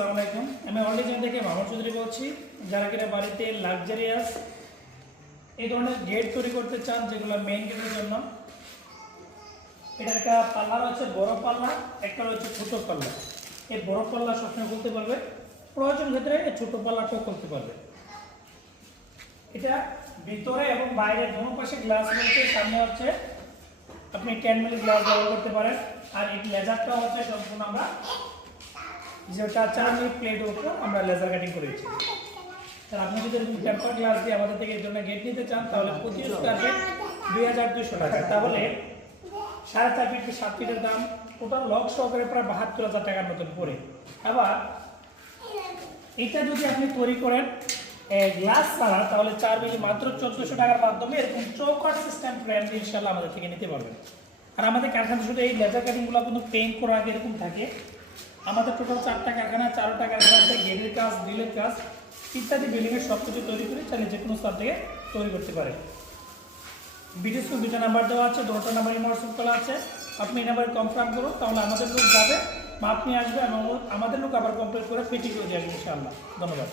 আসসালামু আলাইকুম। আমি অলরেডি থেকে মামুন চৌধুরী বলছি। যারা কিনা বাড়িতে লাক্সারিয়াস এই ধরনের গেট তৈরি করতে চান, যেগুলো মেইন গেটের জন্য, এটার একটা পাল্লা রয়েছে বড় পাল্লা, একটা রয়েছে ছোট পাল্লা। এই বড় পাল্লা সবসময় খুলতে পারবে, প্রয়োজন ক্ষেত্রে এই ছোট পাল্লাটাও খুলতে পারবে। এটা ভিতরে এবং বাইরে দুটো পাশে গ্লাস রয়েছে। সামনে হচ্ছে আপনি 10 মিলি গ্লাস ব্যবহার করতে পারেন। আর এই লেজারটা হচ্ছে সম্পূর্ণ আমরা যেটা 4 মিলি প্লেটের উপর আমরা লেজার কাটিং করেছি। আর আপনি যদি এরকম টেম্পার গ্লাস দিয়ে আমাদের থেকে এই ধরনের গেট নিতে চান, তাহলে প্রতি স্কয়ার ফিট 2200 টাকা। তাহলে 4.5 ফিট 7 ফিটের দাম টোটাল লক সহকারে প্রায় 72,000 টাকার মতন পড়ে। আবার এটা যদি আপনি তৈরি করেন গ্লাস ছাড়া, তাহলে 4 মিলি মাত্র 1400 টাকার মাধ্যমে এরকম চৌকাট সিস্টেম ফ্রেম ইনশাআল্লাহ আমাদের থেকে নিতে পারবেন। আর আমাদের কারখানা শুধু এই লেজার কাটিংগুলো কিন্তু পেইন্ট করা আগে এরকম থাকে। আমাদের টোটাল 4টা কারখানা, 4টা কারখানাতে গেটের কাজ, গ্রিলের কাজ ইত্যাদি বিল্ডিংয়ের সব কিছু তৈরি করে চাইলে যে কোনো স্থান থেকে তৈরি করতে পারে। ভিডিও স্কুল 2টা নাম্বার দেওয়া আছে, 2টা নাম্বার হোয়াটসঅ্যাপ করা আছে। আপনি এই নাম্বারে কনফার্ম করুন, তাহলে আমাদের লোক যাবে, মাপ নিয়ে আসবে এবং আমাদের লোক আবার কমপ্লিট করে ফিটিং করে দিয়ে আসবে ইনশাআল্লাহ। ধন্যবাদ।